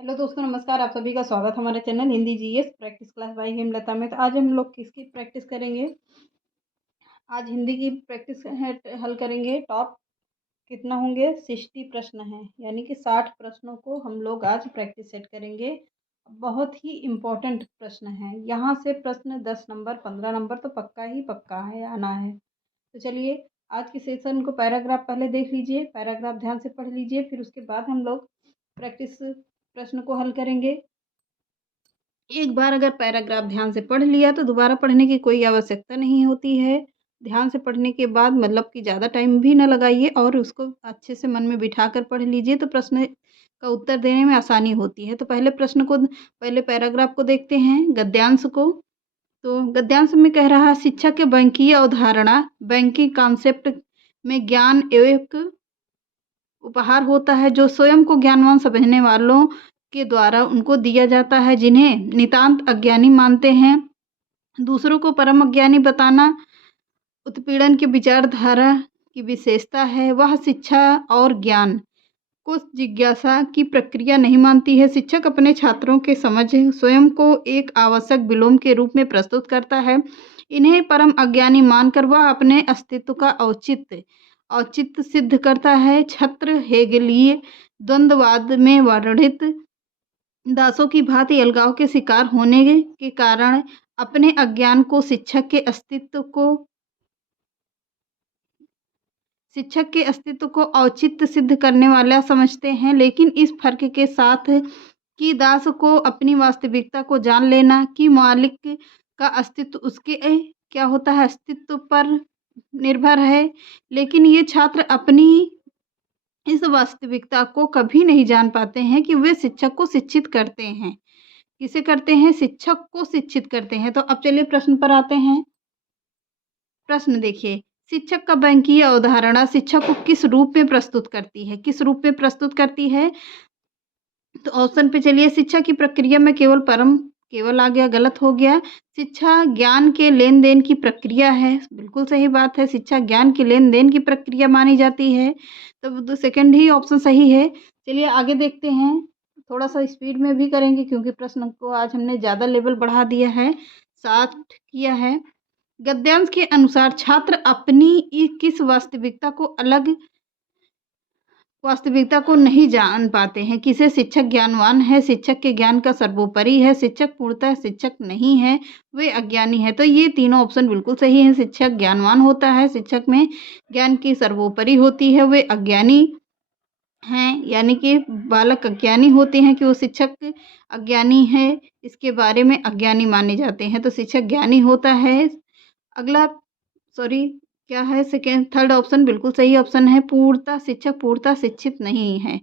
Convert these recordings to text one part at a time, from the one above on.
Hello दोस्तों, नमस्कार। आप सभी का स्वागत है हमारे channel Hindi GS practice class by Hemlata में। तो आज हम लोग किसकी प्रैक्टिस करेंगे? आज हिंदी की प्रैक्टिस हल करेंगे। टॉप कितना होंगे? 60 प्रश्न हैं, यानी कि 60 प्रश्नों को हम लोग आज प्रैक्टिस सेट करेंगे। बहुत ही इम्पोर्टेंट प्रश्न हैं। यहाँ से प्रश्न 10 नंबर 15 नंबर तो पक्का ही पक्का है, आना है। तो चलिए आज के सेशन को पैराग्राफ पहले देख लीजिए, पैराग्राफ ध्यान से पढ़ लीजिए, फिर उसके बाद हम लोग प्रैक्टिस प्रश्न को हल करेंगे। एक बार अगर पैराग्राफ ध्यान से पढ़ लिया तो दोबारा पढ़ने की कोई आवश्यकता नहीं होती है। ध्यान से पढ़ने के बाद मतलब कि ज़्यादा टाइम भी ना लगाइए और उसको अच्छे से मन में बिठा कर पढ़ लीजिए, तो प्रश्न का उत्तर देने में आसानी होती है। तो पहले पैराग्राफ को देखते हैं, गद्यांश को। तो गद्यांश में कह रहा है, शिक्षा के बैंकिंग अवधारणा, बैंकिंग कॉन्सेप्ट में ज्ञान एक उपहार होता है जो स्वयं को ज्ञानवान समझने वालों के द्वारा उनको दिया जाता है जिन्हें नितांत अज्ञानी मानते हैं। दूसरों को परम अज्ञानी बताना उत्पीड़न की विचारधारा की विशेषता है। वह शिक्षा और ज्ञान को जिज्ञासा की प्रक्रिया नहीं मानती है। शिक्षक अपने छात्रों के समझ स्वयं को एक आवश्यक विलोम के रूप में प्रस्तुत करता है। इन्हें परम अज्ञानी मानकर वह अपने अस्तित्व का औचित्य सिद्ध करता है। छात्र हेगेलीय द्वंद्ववाद में वर्णित दासों की भांति अलगाव के शिकार होने के कारण अपने अज्ञान को शिक्षक के अस्तित्व को औचित्य सिद्ध करने वाला समझते हैं, लेकिन इस फर्क के साथ कि दास को अपनी वास्तविकता को जान लेना कि मालिक का अस्तित्व उसके क्या होता है अस्तित्व पर निर्भर है, लेकिन ये छात्र अपनी इस वास्तविकता को कभी नहीं जान पाते हैं कि वे शिक्षक को शिक्षित करते हैं। किसे करते हैं? शिक्षक को शिक्षित करते हैं। तो अब चलिए प्रश्न पर आते हैं। प्रश्न देखिए, शिक्षक का बैंकिंग अवधारणा शिक्षा को किस रूप में प्रस्तुत करती है? किस रूप में प्रस्तुत करती है? तो ऑप्शन पे चलिए, शिक्षा की प्रक्रिया में केवल आ गया, गलत हो गया। शिक्षा ज्ञान के लेन देन की प्रक्रिया है, बिल्कुल सही बात है। शिक्षा ज्ञान के लेन देन की प्रक्रिया मानी जाती है, तो सेकंड ही ऑप्शन सही है। चलिए आगे देखते हैं, थोड़ा सा स्पीड में भी करेंगे क्योंकि प्रश्न को आज हमने ज़्यादा लेवल बढ़ा दिया है, 60 किया है। गद्यांश के अनुसार छात्र अपनी किस वास्तविकता को नहीं जान पाते हैं? किसे शिक्षक ज्ञानवान है, शिक्षक के ज्ञान का सर्वोपरि है, शिक्षक पूर्णतः शिक्षक नहीं है, वे अज्ञानी है। तो ये तीनों ऑप्शन बिल्कुल सही हैं। शिक्षक ज्ञानवान होता है, शिक्षक में ज्ञान की सर्वोपरि होती है, वे अज्ञानी हैं, यानी कि बालक अज्ञानी होते हैं कि वो शिक्षक अज्ञानी है, इसके बारे में अज्ञानी माने जाते हैं। तो शिक्षक ज्ञानी होता है। अगला सॉरी क्या है, थर्ड ऑप्शन बिल्कुल सही ऑप्शन है। शिक्षक पूर्णतः शिक्षित नहीं है,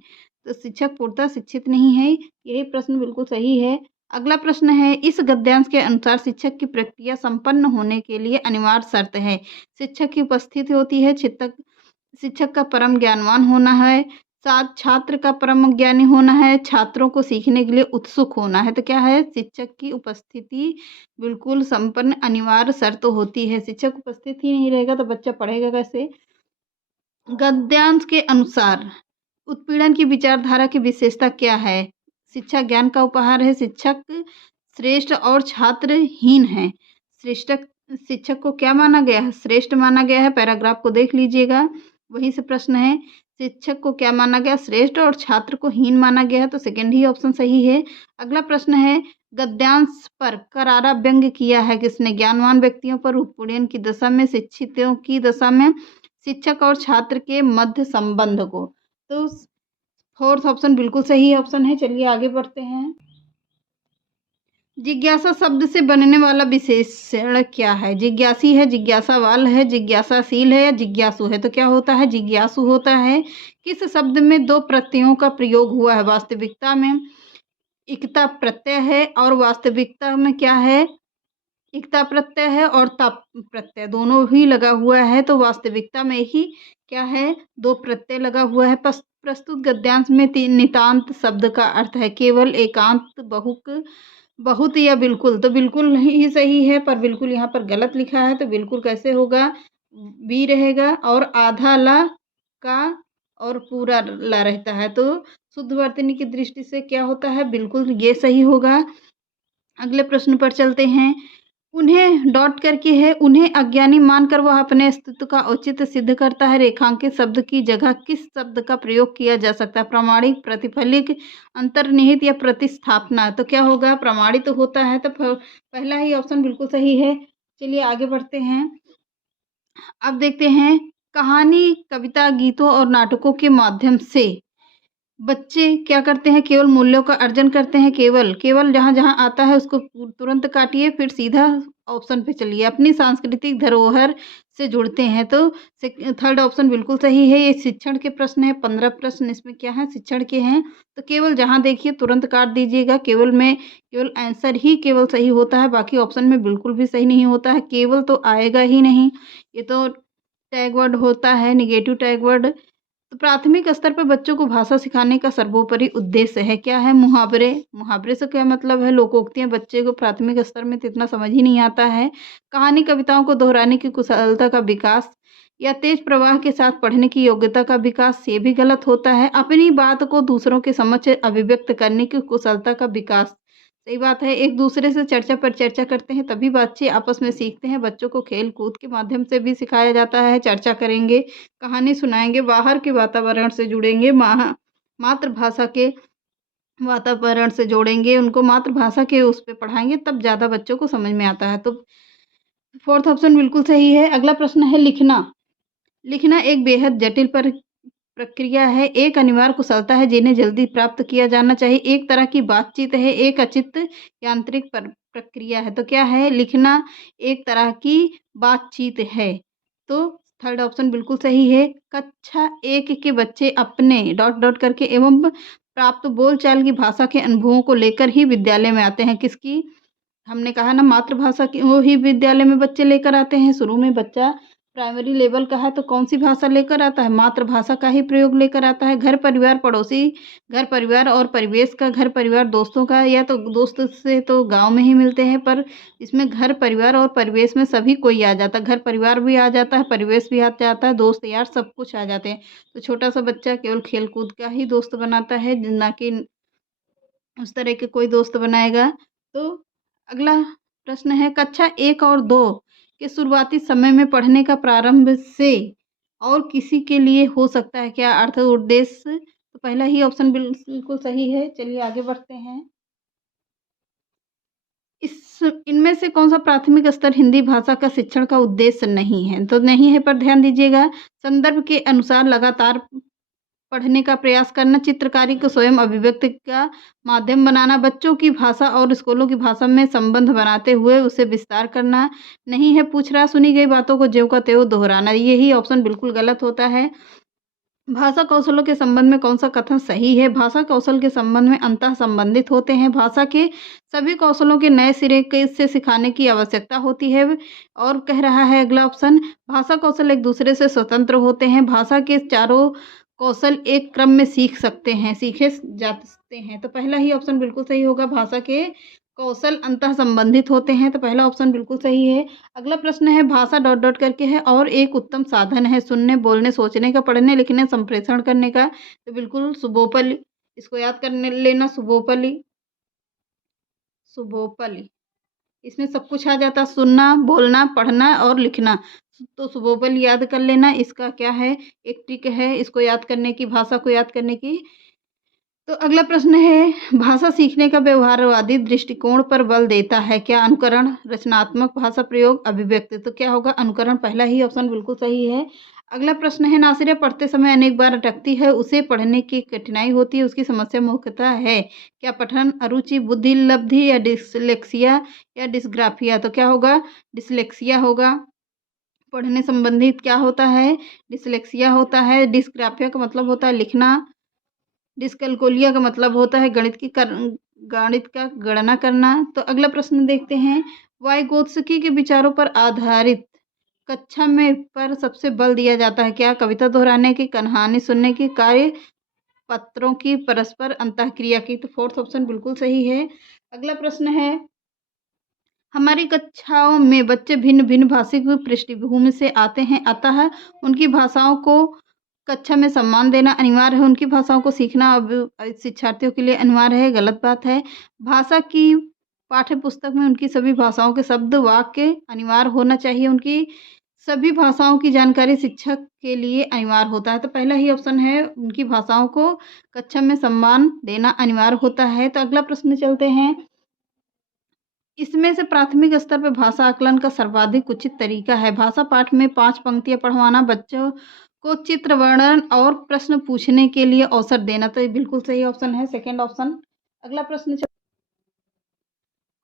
तो शिक्षक पूर्णतः शिक्षित नहीं है, यही प्रश्न बिल्कुल सही है। अगला प्रश्न है, इस गद्यांश के अनुसार शिक्षक की प्रक्रिया संपन्न होने के लिए अनिवार्य शर्त है। शिक्षक की उपस्थिति होती है, शिक्षक का परम ज्ञानवान होना है, साथ छात्र का परम ज्ञानी होना है, छात्रों को सीखने के लिए उत्सुक होना है। तो क्या है? शिक्षक की उपस्थिति बिल्कुल संपन्न अनिवार्य शर्त होती है। शिक्षक उपस्थित ही नहीं रहेगा तो बच्चा पढ़ेगा कैसे? गद्यांश के अनुसार उत्पीड़न की विचारधारा की विशेषता क्या है? शिक्षा ज्ञान का उपहार है, शिक्षक श्रेष्ठ और छात्र हीन है। शिक्षक को क्या माना गया है? श्रेष्ठ माना गया है। पैराग्राफ को देख लीजिएगा, वहीं से प्रश्न है। शिक्षक को क्या माना गया? श्रेष्ठ, और छात्र को हीन माना गया है, तो सेकंड ही ऑप्शन सही है। अगला प्रश्न है, गद्यांश पर करारा व्यंग्य किया है किसने? ज्ञानवान व्यक्तियों पर उत्पीड़न की दशा में, शिक्षितों की दशा में, शिक्षक और छात्र के मध्य संबंध को। तो फोर्थ ऑप्शन बिल्कुल सही ऑप्शन है। चलिए आगे बढ़ते हैं। जिज्ञासा शब्द से बनने वाला विशेषण क्या है? जिज्ञासी है, जिज्ञासावाल है, जिज्ञासाशील है या जिज्ञासु है? तो क्या होता है? जिज्ञासु होता है। किस शब्द में दो प्रत्ययों का प्रयोग हुआ है? वास्तविकता में इक्ता प्रत्यय है, और वास्तविकता में क्या है? इक्ता प्रत्यय है और तप प्रत्यय, दोनों ही लगा हुआ है। तो वास्तविकता में ही क्या है? दो प्रत्यय लगा हुआ है। प्रस्तुत गद्यांश में नितांत शब्द का अर्थ है केवल, एकांत, बहुत या बिल्कुल। तो बिल्कुल ही सही है, पर बिल्कुल यहाँ पर गलत लिखा है, तो बिल्कुल कैसे होगा? बी रहेगा। और आधा ला का और पूरा ला रहता है। तो शुद्ध वर्तनी की दृष्टि से क्या होता है, बिल्कुल ये सही होगा। अगले प्रश्न पर चलते हैं। उन्हें डॉट करके है, उन्हें अज्ञानी मानकर वह अपने अस्तित्व का औचित्य सिद्ध करता है। रेखांकित शब्द की जगह किस शब्द का प्रयोग किया जा सकता है? प्रामाणिक, प्रतिफलित, अंतर्निहित या प्रतिस्थापना। तो क्या होगा? प्रमाणित होता है, तो पहला ही ऑप्शन बिल्कुल सही है। चलिए आगे बढ़ते हैं। अब देखते हैं, कहानी, कविता, गीतों और नाटकों के माध्यम से बच्चे क्या करते हैं? केवल मूल्यों का अर्जन करते हैं। केवल केवल जहाँ जहाँ आता है उसको तुरंत काटिए, फिर सीधा ऑप्शन पे चलिए। अपनी सांस्कृतिक धरोहर से जुड़ते हैं, तो थर्ड ऑप्शन बिल्कुल सही है। ये शिक्षण के प्रश्न है, 15 प्रश्न इसमें क्या है? शिक्षण के हैं। तो केवल जहाँ देखिए तुरंत काट दीजिएगा। केवल में केवल आंसर ही केवल सही होता है, बाकी ऑप्शन में बिल्कुल भी सही नहीं होता है। केवल तो आएगा ही नहीं, ये तो टैग वर्ड होता है, निगेटिव टैग वर्ड। तो प्राथमिक स्तर पर बच्चों को भाषा सिखाने का सर्वोपरि उद्देश्य है, क्या है? मुहावरे। मुहावरे से क्या मतलब है? लोकोक्तियां। बच्चे को प्राथमिक स्तर में तो इतना समझ ही नहीं आता है। कहानी, कविताओं को दोहराने की कुशलता का विकास, या तेज प्रवाह के साथ पढ़ने की योग्यता का विकास, ये भी गलत होता है। अपनी बात को दूसरों के समक्ष अभिव्यक्त करने की कुशलता का विकास, सही बात है। एक दूसरे से चर्चा पर चर्चा करते हैं, तभी बच्चे आपस में सीखते हैं। बच्चों को खेल कूद के माध्यम से भी सिखाया जाता है। चर्चा करेंगे, कहानी सुनाएंगे, बाहर के वातावरण से जुड़ेंगे, मातृभाषा के वातावरण से जोड़ेंगे, उनको मातृभाषा के उस पे पढ़ाएंगे, तब ज़्यादा बच्चों को समझ में आता है। तो फोर्थ ऑप्शन बिल्कुल सही है। अगला प्रश्न है, लिखना। लिखना एक बेहद जटिल प्रक्रिया है, एक अनिवार्य कुशलता है जिन्हें जल्दी प्राप्त किया जाना चाहिए। एक तरह की बातचीत है, एक अचित यांत्रिक प्रक्रिया है। तो क्या है? लिखना एक तरह की बातचीत है। तो थर्ड ऑप्शन बिल्कुल सही है। कक्षा 1 के बच्चे अपने डॉट डॉट करके एवं प्राप्त बोलचाल की भाषा के अनुभवों को लेकर ही विद्यालय में आते हैं। किसकी? हमने कहा ना, मातृभाषा की वो ही विद्यालय में बच्चे लेकर आते हैं। शुरू में बच्चा प्राइमरी लेवल का है तो कौन सी भाषा लेकर आता है? मातृभाषा का ही प्रयोग लेकर आता है। घर परिवार, पड़ोसी घर परिवार और परिवेश का, घर परिवार दोस्तों का, या तो दोस्त से तो गांव में ही मिलते हैं, पर इसमें घर परिवार और परिवेश में सभी कोई आ जाता है। घर परिवार भी आ जाता है, परिवेश भी आ जाता है, दोस्त यार सब कुछ आ जाते हैं। तो छोटा सा बच्चा केवल खेल कूद का ही दोस्त बनाता है, ना कि उस तरह के कोई दोस्त बनाएगा। तो अगला प्रश्न है, कक्षा 1 और 2 के शुरुआती समय में पढ़ने का प्रारंभ से और किसी के लिए हो सकता है क्या? अर्थ उद्देश्य। तो पहला ही ऑप्शन बिल्कुल सही है। चलिए आगे बढ़ते हैं। इस इनमें से कौन सा प्राथमिक स्तर हिंदी भाषा का शिक्षण का उद्देश्य नहीं है? तो नहीं है पर ध्यान दीजिएगा। संदर्भ के अनुसार लगातार पढ़ने का प्रयास करना, चित्रकारी को स्वयं अभिव्यक्ति का माध्यम बनाना, बच्चों की भाषा और स्कूलों की भाषा में संबंध बनाते हुए उसे विस्तार करना। नहीं है पूछ रहा, सुनी गई बातों को ज्यों का त्यों दोहराना। यही ऑप्शन बिल्कुल गलत होता है। भाषा कौशलों के संबंध में कौन सा कथन सही है? भाषा कौशल के संबंध में अंतः संबंधित होते हैं। भाषा के सभी कौशलों के नए सिरे के से सिखाने की आवश्यकता होती है। और कह रहा है अगला ऑप्शन, भाषा कौशल एक दूसरे से स्वतंत्र होते हैं। भाषा के चारों कौशल एक क्रम में सीखे जाते हैं। तो पहला ही ऑप्शन बिल्कुल सही होगा। भाषा के कौशल अंतः संबंधित होते हैं, तो पहला ऑप्शन बिल्कुल सही है। अगला प्रश्न है, भाषा डॉट डॉट करके है और एक उत्तम साधन है सुनने, बोलने, सोचने का, पढ़ने, लिखने, संप्रेषण करने का। तो बिल्कुल सुबोपली, इसको याद करने लेना, सुबोपली। सुबोपली इसमें सब कुछ आ जाता, सुनना, बोलना, पढ़ना और लिखना। तो सुबोपल याद कर लेना। इसका क्या है? एक ट्रिक है इसको याद करने की, भाषा को याद करने की। तो अगला प्रश्न है, भाषा सीखने का व्यवहारवादी दृष्टिकोण पर बल देता है क्या? अनुकरण, रचनात्मक भाषा प्रयोग, अभिव्यक्ति। तो क्या होगा? अनुकरण। पहला ही ऑप्शन बिल्कुल सही है। अगला प्रश्न है, नासिरा पढ़ते समय अनेक बार अटकती है, उसे पढ़ने की कठिनाई होती है, उसकी समस्या मुख्यतः है क्या? पठन अरुचि, बुद्धि लब्धि, या डिसलेक्सिया, या डिस्ग्राफिया। तो क्या होगा? डिसलेक्सिया होगा। पढ़ने संबंधित क्या होता है? डिसलेक्सिया होता है। डिस्ग्राफिया का मतलब होता है लिखना। डिस्कैलकुलिया का मतलब होता है गणित का गणना करना। तो अगला प्रश्न देखते हैं, वाइगोत्स्की के विचारों पर आधारित कक्षा में पर सबसे बल दिया जाता है क्या? कविता दोहराने की, कहानी सुनने की, कार्य पत्रों की, परस्पर अंतःक्रिया की। तो फोर्थ ऑप्शन बिल्कुल सही है। अगला प्रश्न है, हमारी कक्षाओं में बच्चे भिन्न भिन्न भाषिक पृष्ठभूमि से आते हैं, अतः उनकी भाषाओं को कक्षा में सम्मान देना अनिवार्य है, उनकी भाषाओं को सीखना अब शिक्षार्थियों के लिए अनिवार्य है, गलत बात है। भाषा की पाठ्य पुस्तक में उनकी सभी भाषाओं के शब्द वाक्य अनिवार्य होना चाहिए, उनकी सभी भाषाओं की जानकारी शिक्षक के लिए अनिवार्य होता है। तो पहला ही ऑप्शन है, उनकी भाषाओं को कक्षा में सम्मान देना अनिवार्य होता है। तो अगला प्रश्न चलते हैं, इसमें से प्राथमिक स्तर पर भाषा आकलन का सर्वाधिक उचित तरीका है। भाषा पाठ में 5 पंक्तियाँ पढ़वाना, बच्चों को चित्र वर्णन और प्रश्न पूछने के लिए अवसर देना। तो ये बिल्कुल सही ऑप्शन है, सेकंड ऑप्शन। अगला प्रश्न,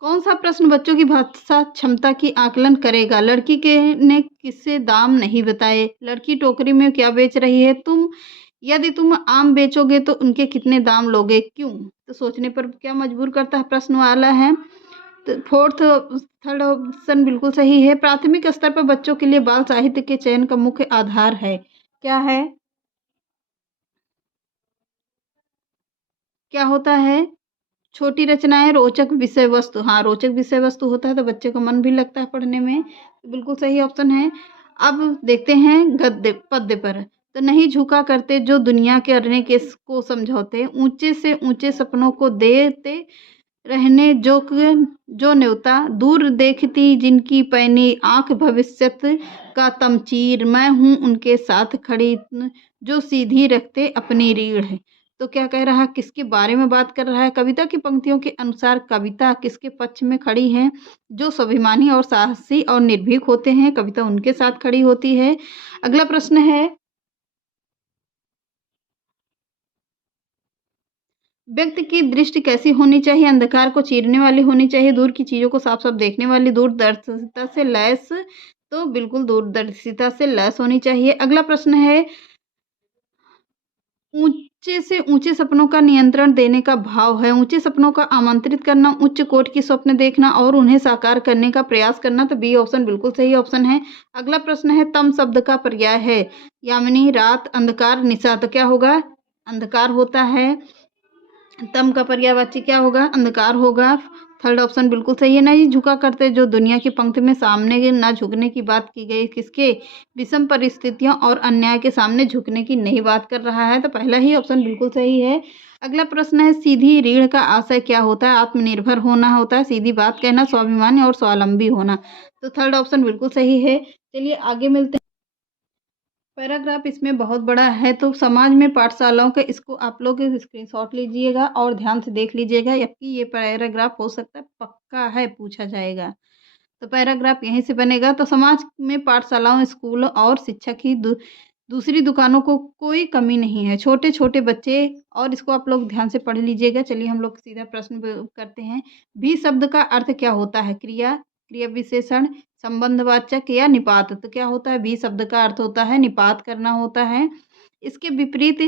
कौन सा प्रश्न बच्चों की भाषा क्षमता की आकलन करेगा? लड़की के ने किससे दाम नहीं बताए? लड़की टोकरी में क्या बेच रही है? यदि तुम आम बेचोगे तो उनके कितने दाम लोगे? क्यों? तो सोचने पर क्या मजबूर करता है प्रश्न वाला है। तो थर्ड ऑप्शन बिल्कुल सही है। प्राथमिक स्तर पर बच्चों के लिए बाल साहित्य के चयन का मुख्य आधार है, क्या है? क्या होता है? छोटी रचनाएं, रोचक विषय वस्तु। हाँ, रोचक विषय वस्तु होता है तो बच्चे का मन भी लगता है पढ़ने में, तो बिल्कुल सही ऑप्शन है। अब देखते हैं गद्य पद्य पर। तो नहीं झुका करते जो दुनिया के अरने के को समझौते, ऊंचे से ऊंचे सपनों को देते रहने जो न्योता, दूर देखती जिनकी पैनी आंख भविष्यत का तमचीर, मैं हूँ उनके साथ खड़ी जो सीधी रखते अपनी रीढ़ है। तो क्या कह रहा है, किसके बारे में बात कर रहा है? कविता की पंक्तियों के अनुसार कविता किसके पक्ष में खड़ी है? जो स्वाभिमानी और साहसी और निर्भीक होते हैं, कविता उनके साथ खड़ी होती है। अगला प्रश्न है, व्यक्ति की दृष्टि कैसी होनी चाहिए? अंधकार को चीरने वाली होनी चाहिए, दूर की चीजों को साफ साफ देखने वाली, दूरदर्शिता से लैस। तो बिल्कुल दूरदर्शिता से लैस होनी चाहिए। अगला प्रश्न है, ऊंचे से ऊंचे सपनों का नियंत्रण देने का भाव है। ऊंचे सपनों का आमंत्रित करना, उच्च कोटि की स्वप्न देखना और उन्हें साकार करने का प्रयास करना। तो बी ऑप्शन बिल्कुल सही ऑप्शन है। अगला प्रश्न है, तम शब्द का पर्याय है यामिनी, रात, अंधकार, निशा। तो क्या होगा? अंधकार होता है। तम का पर्यायवाची क्या होगा? अंधकार होगा। थर्ड ऑप्शन बिल्कुल सही है। नहीं झुका करते जो दुनिया की पंक्ति में सामने न झुकने की बात की गई, किसके? विषम परिस्थितियों और अन्याय के सामने झुकने की नहीं बात कर रहा है। तो पहला ही ऑप्शन बिल्कुल सही है। अगला प्रश्न है, सीधी रीढ़ का आशय क्या होता है? आत्मनिर्भर होना होता है, सीधी बात कहना, स्वाभिमानी और स्वावलंबी होना। तो थर्ड ऑप्शन बिल्कुल सही है। चलिए आगे मिलते हैं। पैराग्राफ इसमें बहुत बड़ा है, तो समाज में पाठशालाओं के इसको आप लोग स्क्रीनशॉट लीजिएगा और ध्यान से देख लीजिएगा, जबकि ये पैराग्राफ हो सकता है पक्का है पूछा जाएगा। तो पैराग्राफ यहीं से बनेगा। तो समाज में पाठशालाओं, स्कूल और शिक्षा की दूसरी दुकानों को कोई कमी नहीं है। छोटे छोटे बच्चे, और इसको आप लोग ध्यान से पढ़ लीजिएगा। चलिए हम लोग सीधा प्रश्न करते हैं। भी शब्द का अर्थ क्या होता है? क्रिया, क्रिया विशेषण, संबंधवाचक या निपात। तो क्या होता है? भी शब्द का अर्थ होता है निपात करना होता है। इसके विपरीत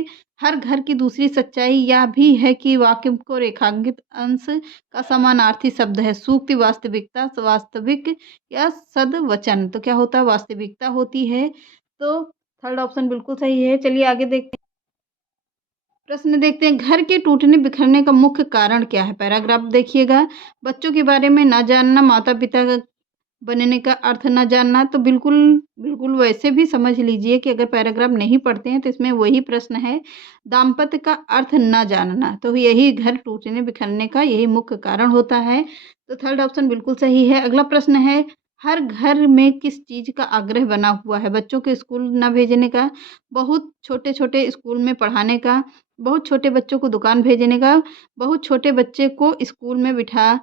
हर घर की दूसरी सच्चाई यह भी है कि वाक्य को रेखांकित अंश का समानार्थी शब्द है सूक्ति, वास्तविकता, वास्तविक या सदवचन। तो क्या होता है? वास्तविकता होती है। तो थर्ड ऑप्शन बिल्कुल सही है। चलिए आगे देखते हैं। प्रश्न देखते हैं, घर के टूटने बिखरने का मुख्य कारण क्या है? पैराग्राफ देखिएगा। बच्चों के बारे में न जानना, माता पिता बनने का अर्थ न जानना। तो बिल्कुल बिल्कुल वैसे भी समझ लीजिए कि अगर पैराग्राफ नहीं पढ़ते हैं तो इसमें वही प्रश्न है, दाम्पत्य का अर्थ न जानना। तो यही घर टूटने बिखरने का यही मुख्य कारण होता है। तो थर्ड ऑप्शन बिल्कुल सही है। अगला प्रश्न है, हर घर में किस चीज़ का आग्रह बना हुआ है? बच्चों के स्कूल न भेजने का, बहुत छोटे छोटे स्कूल में पढ़ाने का, बहुत छोटे बच्चों को दुकान भेजने का, बहुत छोटे बच्चे को स्कूल में बिठा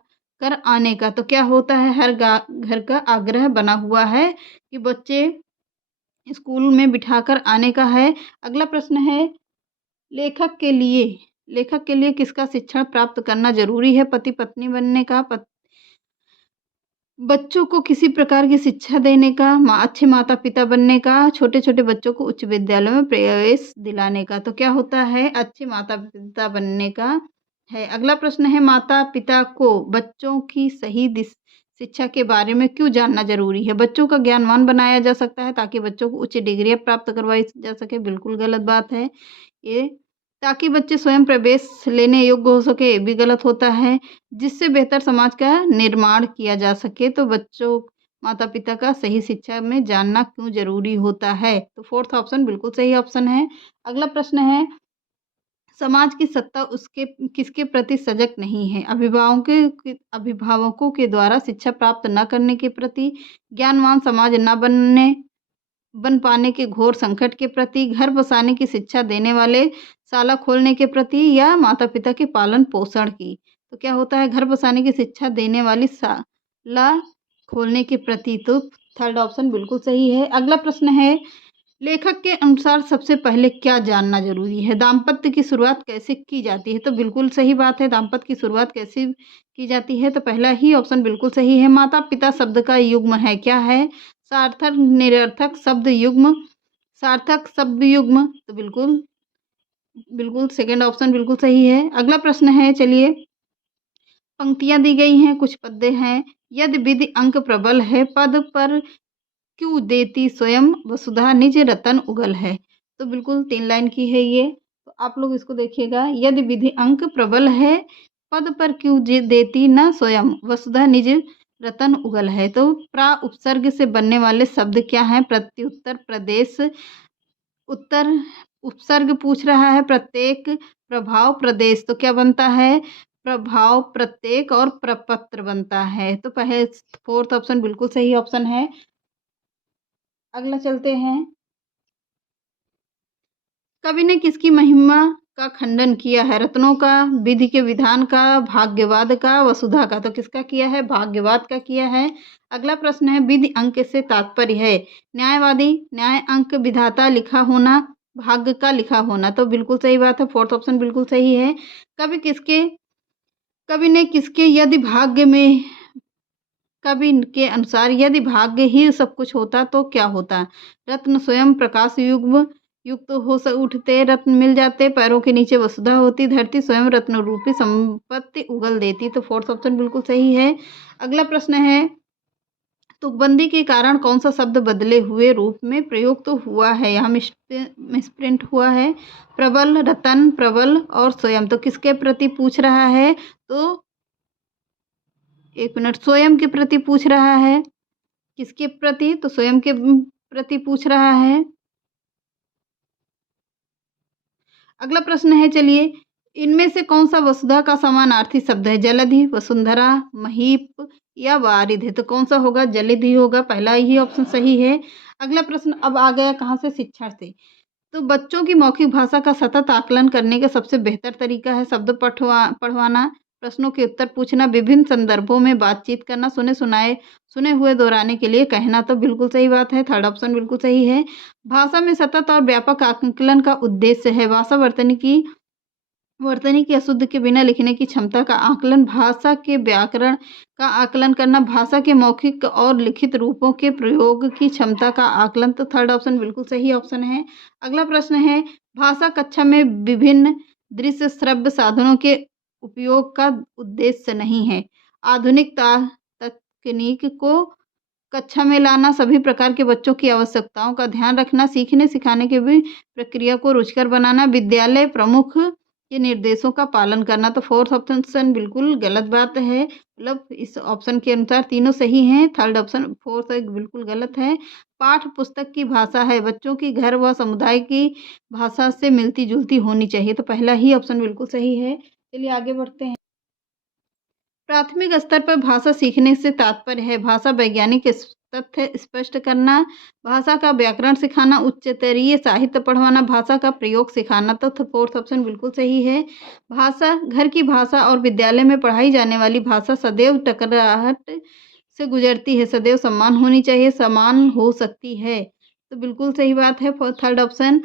कर आने का। तो क्या होता है? हर घर का आग्रह बना हुआ है कि बच्चे स्कूल में बिठाकर आने का है। अगला प्रश्न है, लेखक के लिए लेखक के लिए किसका शिक्षण प्राप्त करना जरूरी है? पति पत्नी बनने का, बच्चों को किसी प्रकार की शिक्षा देने का, अच्छे माता पिता बनने का, छोटे छोटे बच्चों को उच्च विद्यालय में प्रवेश दिलाने का। तो क्या होता है? अच्छे माता पिता बनने का है। अगला प्रश्न है, माता पिता को बच्चों की सही शिक्षा के बारे में क्यों जानना जरूरी है? बच्चों का ज्ञानवान बनाया जा सकता है ताकि बच्चों को उच्च डिग्रियां प्राप्त करवाई जा सके। बिल्कुल गलत बात है ये। ताकि बच्चे स्वयं प्रवेश लेने योग्य हो सके, भी गलत होता है। जिससे बेहतर समाज का निर्माण किया जा सके। तो माता पिता का सही शिक्षा में जानना क्यों जरूरी होता है? तो फोर्थ ऑप्शन बिल्कुल सही ऑप्शन है। अगला प्रश्न है, समाज की सत्ता उसके किसके प्रति सजग नहीं है? अभिभावकों के द्वारा शिक्षा प्राप्त न करने के प्रति, ज्ञानवान समाज न बन पाने के घोर संकट के प्रति, घर बसाने की शिक्षा देने वाले शाला खोलने के प्रति, या माता पिता के पालन पोषण की? तो क्या होता है, घर बसाने की शिक्षा देने वाली शाला खोलने के प्रति। तो थर्ड ऑप्शन बिल्कुल सही है। अगला प्रश्न है, लेखक के अनुसार सबसे पहले क्या जानना जरूरी है? दाम्पत्य की शुरुआत कैसे की जाती है? तो बिल्कुल सही बात है, दाम्पत्य की शुरुआत कैसे की जाती है? तो पहला ही ऑप्शन बिल्कुल सही है। माता पिता शब्द का युग्म है, क्या है? सार्थक निरर्थक शब्द युग्म, सार्थक शब्द युग्म। तो बिल्कुल बिल्कुल सेकंड ऑप्शन बिल्कुल सही है। अगला प्रश्न है, चलिए, पंक्तियां दी गई हैं, कुछ पद्य हैं। यदि विधि अंक प्रबल है, पद पर क्यों देती स्वयं वसुधा निज रतन उगल है? तो बिल्कुल 3 लाइन की है ये, तो आप लोग इसको देखिएगा। यदि विधि अंक प्रबल है, पद पर क्यों देती न स्वयं वसुधा निज रतन उगल है? तो प्रा उपसर्ग से बनने वाले शब्द क्या हैं? प्रत्युत्तर, प्रदेश, उत्तर उपसर्ग पूछ रहा है, प्रत्येक, प्रभाव, प्रदेश। तो क्या बनता है? प्रभाव, प्रत्येक और प्रपत्र बनता है। तो पहले फोर्थ ऑप्शन बिल्कुल सही ऑप्शन है। अगला चलते हैं, कवि ने किसकी महिमा का खंडन किया है? रत्नों का, विधि के विधान का, भाग्यवाद का, वसुधा का? तो किसका किया है? भाग्यवाद का किया है। अगला प्रश्न है, विधि अंक से तात्पर्य है? न्यायवादी, न्याय अंक, विधाता लिखा होना, भाग्य का लिखा होना। तो बिल्कुल सही बात है, फोर्थ ऑप्शन बिल्कुल सही है। कवि ने किसके यदि भाग्य में, कवि के अनुसार यदि भाग्य ही सब कुछ होता तो क्या होता? रत्न स्वयं प्रकाश युक्त हो उठते, रत्न मिल जाते, पैरों के नीचे वसुधा होती, धरती स्वयं रत्न रूपी संपत्ति उगल देती। तो फोर्थ ऑप्शन बिल्कुल सही है। अगला प्रश्न है, तुकबंदी के कारण कौन सा शब्द बदले हुए रूप में प्रयुक्त हुआ है? यहाँ मिसप्रिंट हुआ है। प्रबल, रतन, प्रबल और स्वयं। तो किसके प्रति पूछ रहा है? तो एक मिनट, स्वयं के प्रति पूछ रहा है। किसके प्रति? तो स्वयं के प्रति पूछ रहा है। अगला प्रश्न है, चलिए, इनमें से कौन सा वसुधा का समानार्थी शब्द है? जलधि, वसुंधरा, महीप या वारिधि? तो कौन सा होगा? जलधि होगा, पहला ही ऑप्शन सही है। अगला प्रश्न अब आ गया कहाँ से? शिक्षण से। तो बच्चों की मौखिक भाषा का सतत आकलन करने का सबसे बेहतर तरीका है शब्द पढ़वाना, प्रश्नों के उत्तर पूछना, विभिन्न संदर्भों में बातचीत करना, सुने हुए दोहराने के लिए कहना। तो बिल्कुल सही बात है, थर्ड ऑप्शन बिल्कुल सही है। भाषा में सतत और व्यापक आकलन का उद्देश्य है भाषा वर्तनी की अशुद्ध के बिना लिखने की क्षमता का आकलन, भाषा के व्याकरण का आकलन करना, भाषा के मौखिक और लिखित रूपों के प्रयोग की क्षमता का आकलन। तो थर्ड ऑप्शन बिल्कुल सही ऑप्शन है। अगला प्रश्न है, भाषा कक्षा में विभिन्न दृश्य श्रव्य साधनों के उपयोग का उद्देश्य नहीं है। आधुनिक तकनीक को कक्षा में लाना, सभी प्रकार के बच्चों की आवश्यकताओं का ध्यान रखना, सीखने सिखाने के भी प्रक्रिया को रुचिकर बनाना, विद्यालय प्रमुख के निर्देशों का पालन करना। तो फोर्थ ऑप्शन बिल्कुल गलत बात है, मतलब इस ऑप्शन के अनुसार तीनों सही हैं, थर्ड ऑप्शन फोर्थ बिल्कुल गलत है। पाठ पुस्तक की भाषा है, बच्चों की घर व समुदाय की भाषा से मिलती जुलती होनी चाहिए। तो पहला ही ऑप्शन बिल्कुल सही है। चलिए आगे बढ़ते हैं। प्राथमिक स्तर पर भाषा सीखने से तात्पर्य है भाषा वैज्ञानिक तथ्य स्पष्ट करना, भाषा का व्याकरण सिखाना, उच्चतरीय साहित्य पढ़वाना, भाषा का प्रयोग सिखाना। तो फोर्थ ऑप्शन बिल्कुल सही है। भाषा, घर की भाषा और विद्यालय में पढ़ाई जाने वाली भाषा सदैव टकराहट से गुजरती है, सदैव सम्मान होनी चाहिए, समान हो सकती है। तो बिल्कुल सही बात है, थर्ड ऑप्शन।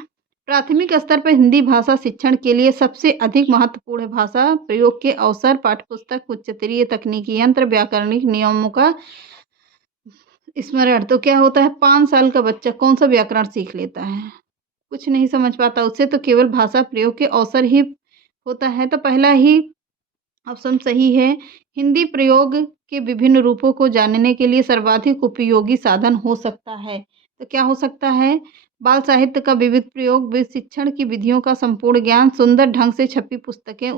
प्राथमिक स्तर पर हिंदी भाषा शिक्षण के लिए सबसे अधिक महत्वपूर्ण है। भाषा प्रयोग के अवसर, पाठ्यपुस्तक, उच्चतरीय तकनीकी यंत्र, व्याकरणिक नियमों का स्मरण। तो क्या होता है, 5 साल का बच्चा कौन सा व्याकरण सीख लेता है? कुछ नहीं समझ पाता, उससे तो केवल भाषा प्रयोग के अवसर ही होता है। तो पहला ही ऑप्शन सही है। हिंदी प्रयोग के विभिन्न रूपों को जानने के लिए सर्वाधिक उपयोगी साधन हो सकता है। तो क्या हो सकता है? बाल साहित्य का विविध प्रयोग, शिक्षण की विधियों का संपूर्ण ज्ञान, सुंदर ढंग से छपी पुस्तकें,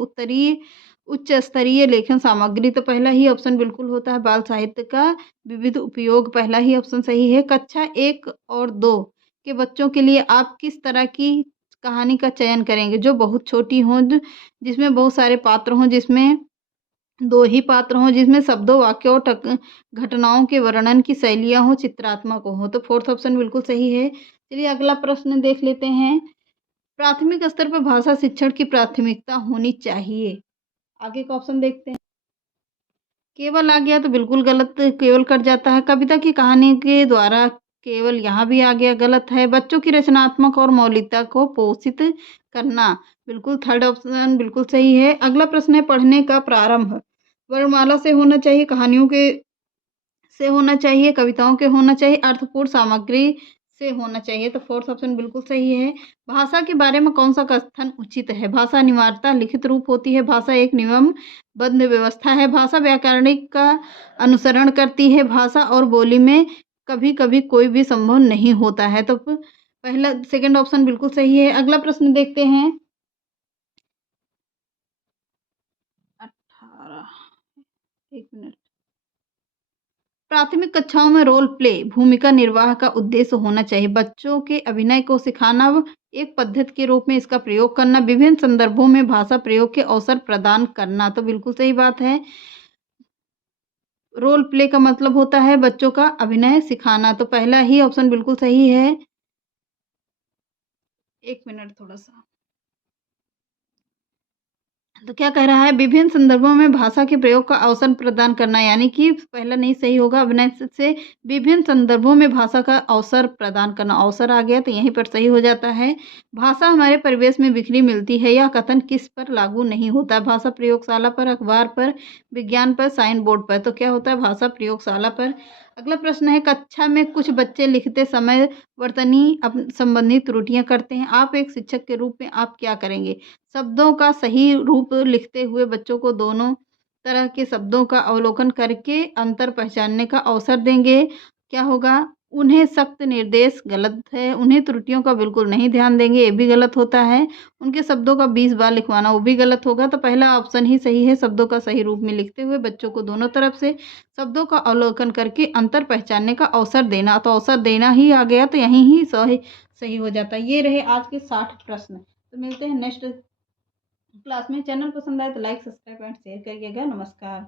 उच्च स्तरीय लेखन सामग्री, तो पहला ही ऑप्शन बिल्कुल होता है। बाल साहित्य का विविध उपयोग, पहला ही ऑप्शन सही है। कक्षा 1 और 2 के बच्चों के लिए आप किस तरह की कहानी का चयन करेंगे? जो बहुत छोटी हों, जिसमें बहुत सारे पात्र हों, जिसमें 2 ही पात्र हों, जिसमें शब्दों, वाक्यों और घटनाओं के वर्णन की शैलियाँ हों, चित्रात्मक हों। तो फोर्थ ऑप्शन बिल्कुल सही है। चलिए अगला प्रश्न देख लेते हैं। प्राथमिक स्तर पर भाषा शिक्षण की प्राथमिकता होनी चाहिए। आगे का ऑप्शन देखते हैं। केवल आ गया तो बिल्कुल गलत, केवल कट जाता है। कविता की कहानी के द्वारा केवल यहाँ भी आ गया, गलत है। बच्चों की रचनात्मक और मौलिकता को पोषित करना, बिल्कुल थर्ड ऑप्शन बिल्कुल सही है। अगला प्रश्न है, पढ़ने का प्रारंभ वर्णमाला से होना चाहिए, कहानियों के से होना चाहिए, कविताओं के होना चाहिए, अर्थपूर्ण सामग्री से होना चाहिए। तो फोर्थ ऑप्शन बिल्कुल सही है। भाषा के बारे में कौन सा कथन उचित है? भाषा अनिवार्यता लिखित रूप होती है। भाषा एक नियमबद्ध व्यवस्था है। भाषा व्याकरणिक का अनुसरण करती है। भाषा और बोली में कभी कभी कोई भी संभव नहीं होता है। तो पहला सेकंड ऑप्शन बिल्कुल सही है। अगला प्रश्न देखते हैं। 18 एक मिनट। प्राथमिक कक्षाओं में रोल प्ले भूमिका निर्वाह का उद्देश्य होना चाहिए। बच्चों के अभिनय को सिखाना, एक पद्धति के रूप में इसका प्रयोग करना, विभिन्न संदर्भों में भाषा प्रयोग के अवसर प्रदान करना। तो बिल्कुल सही बात है। रोल प्ले का मतलब होता है बच्चों का अभिनय सिखाना। तो पहला ही ऑप्शन बिल्कुल सही है। एक मिनट थोड़ा सा। तो क्या कह रहा है? विभिन्न संदर्भों में भाषा के प्रयोग का अवसर प्रदान करना, यानी कि पहला नहीं सही होगा। अभिनय से विभिन्न संदर्भों में भाषा का अवसर प्रदान करना, अवसर आ गया तो यहीं पर सही हो जाता है। भाषा हमारे परिवेश में बिखरी मिलती है, यह कथन किस पर लागू नहीं होता? भाषा प्रयोगशाला पर, अखबार पर, विज्ञान पर, साइन बोर्ड पर। तो क्या होता है? भाषा प्रयोगशाला पर। अगला प्रश्न है, कक्षा में कुछ बच्चे लिखते समय वर्तनी संबंधी त्रुटियां करते हैं, आप एक शिक्षक के रूप में आप क्या करेंगे? शब्दों का सही रूप लिखते हुए बच्चों को दोनों तरह के शब्दों का अवलोकन करके अंतर पहचानने का अवसर देंगे। क्या होगा? उन्हें सख्त निर्देश, गलत है। उन्हें त्रुटियों का बिल्कुल नहीं ध्यान देंगे, ये भी गलत होता है। उनके शब्दों का 20 बार लिखवाना, वो भी गलत होगा। तो पहला ऑप्शन ही सही है। शब्दों का सही रूप में लिखते हुए बच्चों को दोनों तरफ से शब्दों का अवलोकन करके अंतर पहचानने का अवसर देना। तो अवसर देना ही आ गया, तो यहीं ही सही सही हो जाता है। ये रहे आज के 60 प्रश्न। तो मिलते हैं नेक्स्ट क्लास में। चैनल पसंद आए तो लाइक, सब्सक्राइब एंड शेयर करिएगा। नमस्कार।